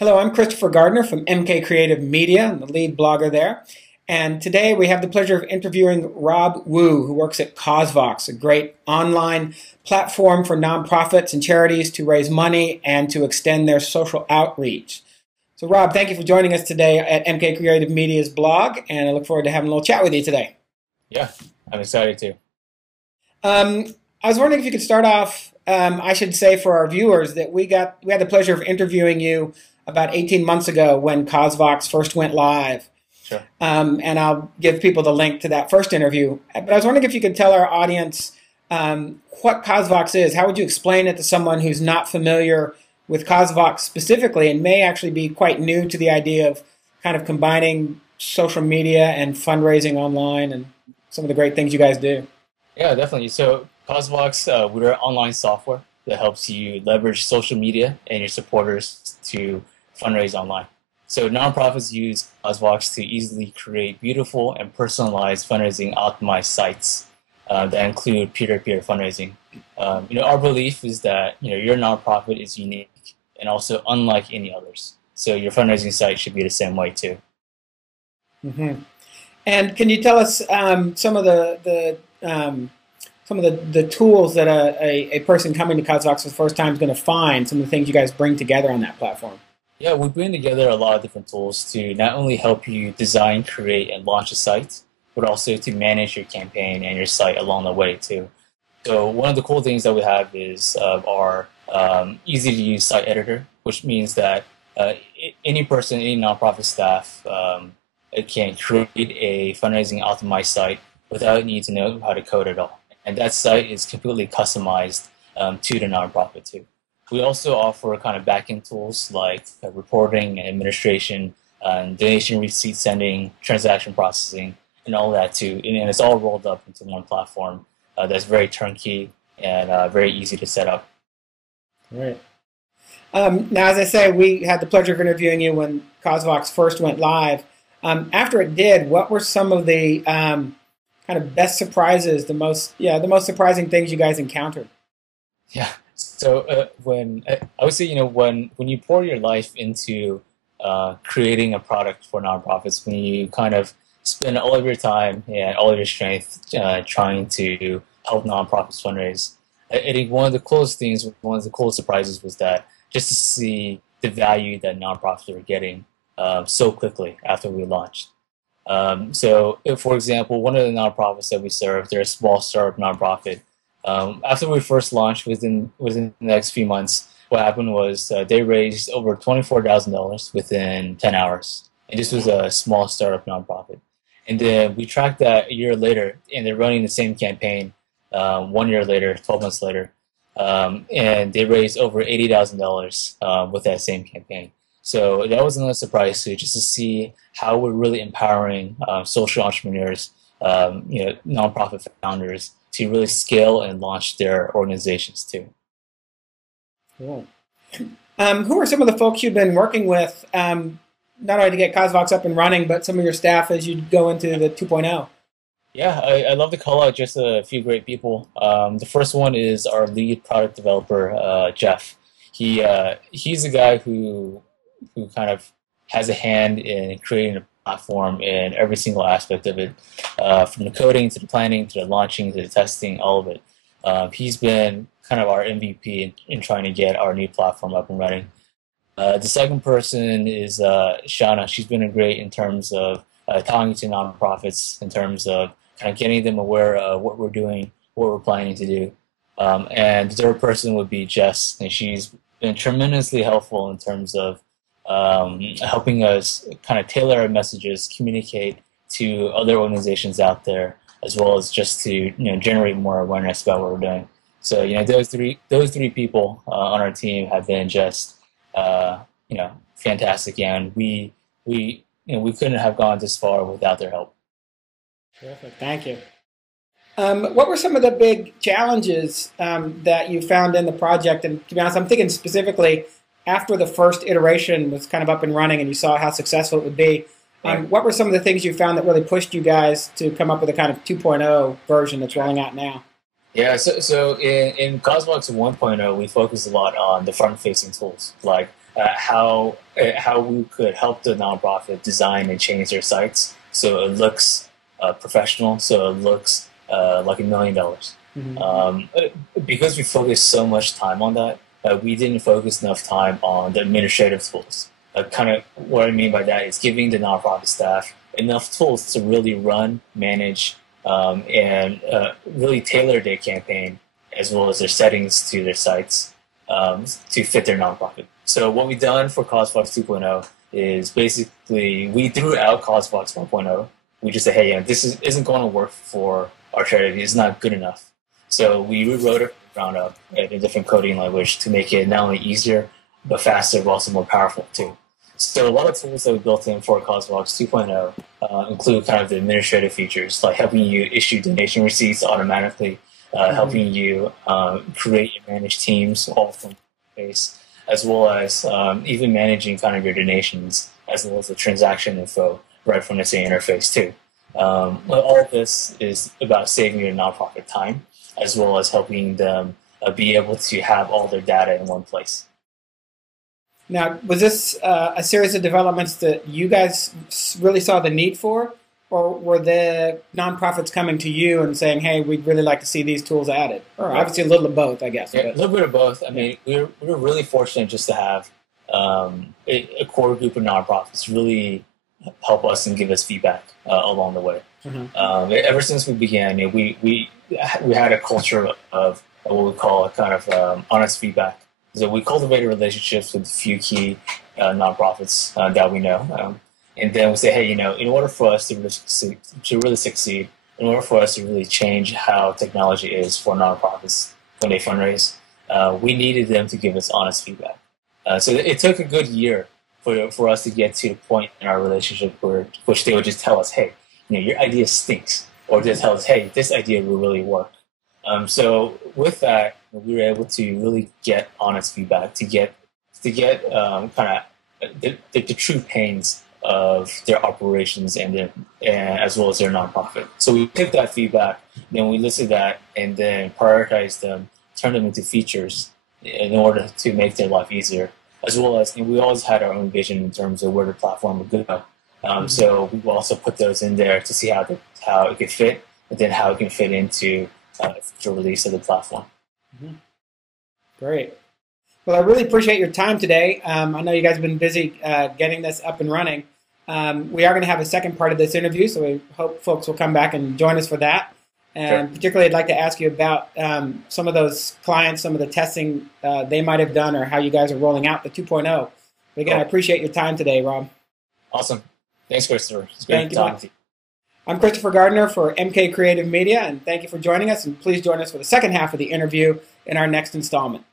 Hello, I'm Christopher Gardner from MK Creative Media. I'm the lead blogger there. And today we have the pleasure of interviewing Rob Wu, who works at CauseVox, a great online platform for nonprofits and charities to raise money and to extend their social outreach. So Rob, thank you for joining us today at MK Creative Media's blog, and I look forward to having a little chat with you today. Yeah, I'm excited too. I was wondering if you could start off, I should say for our viewers that we had the pleasure of interviewing you about 18 months ago when CauseVox first went live. Sure. And I'll give people the link to that first interview. But I was wondering if you could tell our audience what CauseVox is. How would you explain it to someone who's not familiar with CauseVox specifically and may actually be quite new to the idea of kind of combining social media and fundraising online and some of the great things you guys do? Yeah, definitely. So CauseVox, we're online software that helps you leverage social media and your supporters to fundraise online. So nonprofits use CauseVox to easily create beautiful and personalized fundraising optimized sites that include peer-to-peer fundraising. Our belief is that your nonprofit is unique and also unlike any others. So your fundraising site should be the same way too. Mm-hmm. And can you tell us some of the tools that a person coming to CauseVox for the first time is going to find, some of the things you guys bring together on that platform? Yeah, we bring together a lot of different tools to not only help you design, create, and launch a site, but also to manage your campaign and your site along the way too. So one of the cool things that we have is our easy-to-use site editor, which means that any person, any nonprofit staff can create a fundraising optimized site without needing to know how to code at all. And that site is completely customized to the nonprofit too. We also offer kind of backend tools like reporting and administration, donation receipt sending, transaction processing, and all that too. And it's all rolled up into one platform that's very turnkey and very easy to set up. Right. Now, as I say, we had the pleasure of interviewing you when CauseVox first went live. After it did, what were some of the kind of best surprises, the most surprising things you guys encountered? Yeah. So when I would say, when you pour your life into creating a product for nonprofits, when you kind of spend all of your time and all of your strength trying to help nonprofits fundraise, I think one of the coolest surprises was that just to see the value that nonprofits were getting so quickly after we launched. So, for example, one of the nonprofits that we serve, they're a small startup nonprofit. After we first launched, within the next few months, what happened was they raised over $24,000 within 10 hours. And this was a small startup nonprofit. And then we tracked that a year later, and they're running the same campaign 1 year later, 12 months later. And they raised over $80,000 with that same campaign. So that was another surprise too, just to see how we're really empowering social entrepreneurs, nonprofit founders to really scale and launch their organizations too. Cool. Who are some of the folks you've been working with, not only to get CauseVox up and running, but some of your staff as you go into the 2.0? Yeah, I love to call out just a few great people. The first one is our lead product developer, Jeff. He's a guy who kind of has a hand in creating a platform in every single aspect of it, from the coding to the planning to the launching to the testing, all of it. He's been kind of our MVP in trying to get our new platform up and running. The second person is Shauna. She's been great in terms of talking to nonprofits, in terms of kind of getting them aware of what we're doing, what we're planning to do. And the third person would be Jess, and she's been tremendously helpful in terms of helping us kind of tailor our messages, communicate to other organizations out there, as well as just to generate more awareness about what we're doing. So those three people on our team have been just fantastic, and we couldn't have gone this far without their help. Terrific, thank you. What were some of the big challenges that you found in the project? And to be honest, I'm thinking specifically after the first iteration was kind of up and running and you saw how successful it would be, Right. What were some of the things you found that really pushed you guys to come up with a kind of 2.0 version that's rolling out now? Yeah, so in CauseVox 1.0, we focused a lot on the front-facing tools like how we could help the nonprofit design and change their sites so it looks professional, so it looks like $1 million. Because we focused so much time on that, we didn't focus enough time on the administrative tools. Kind of what I mean by that is giving the nonprofit staff enough tools to really run, manage, and really tailor their campaign as well as their settings to their sites to fit their nonprofit. So what we've done for CauseVox 2.0 is basically we threw out CauseVox 1.0. We just said, hey, this isn't going to work for our charity. It's not good enough. So we rewrote it from the ground up in a different coding language to make it not only easier, but faster, but also more powerful too. So a lot of tools that we built in for CauseVox 2.0 include kind of the administrative features, like helping you issue donation receipts automatically, helping you create and manage teams all from base, as well as even managing kind of your donations, as well as the transaction info right from the same interface too. All of this is about saving your nonprofit time, as well as helping them be able to have all their data in one place. Now, was this a series of developments that you guys really saw the need for, or were the nonprofits coming to you and saying, hey, we'd really like to see these tools added? Or obviously a little of both, I guess. Yeah, a little bit of both. I mean, we're really fortunate just to have a core group of nonprofits really help us and give us feedback along the way. Ever since we began, we had a culture of what we call a kind of honest feedback. So we cultivated relationships with a few key nonprofits that we know. And then we say, hey, in order for us to really succeed, in order for us to really change how technology is for nonprofits when they fundraise, we needed them to give us honest feedback. So it took a good year for us to get to the point in our relationship which they would just tell us, hey, your idea stinks, or just tell us, hey, this idea will really work. So with that, we were able to really get honest feedback to get kind of the true pains of their operations and as well as their nonprofit. So we took that feedback, then we listed that, and then prioritized them, turned them into features in order to make their life easier. As well as we always had our own vision in terms of where the platform would go. So we also put those in there to see how it could fit, and then how it can fit into future release of the platform. Great. Well, I really appreciate your time today. I know you guys have been busy getting this up and running. We are going to have a second part of this interview, so we hope folks will come back and join us for that. And Sure. Particularly, I'd like to ask you about some of those clients, some of the testing they might have done, or how you guys are rolling out the 2.0. But again, I appreciate your time today, Rob. Awesome. Thanks, Christopher. It's great talking to you. I'm Christopher Gardner for MK Creative Media, and thank you for joining us. And please join us for the second half of the interview in our next installment.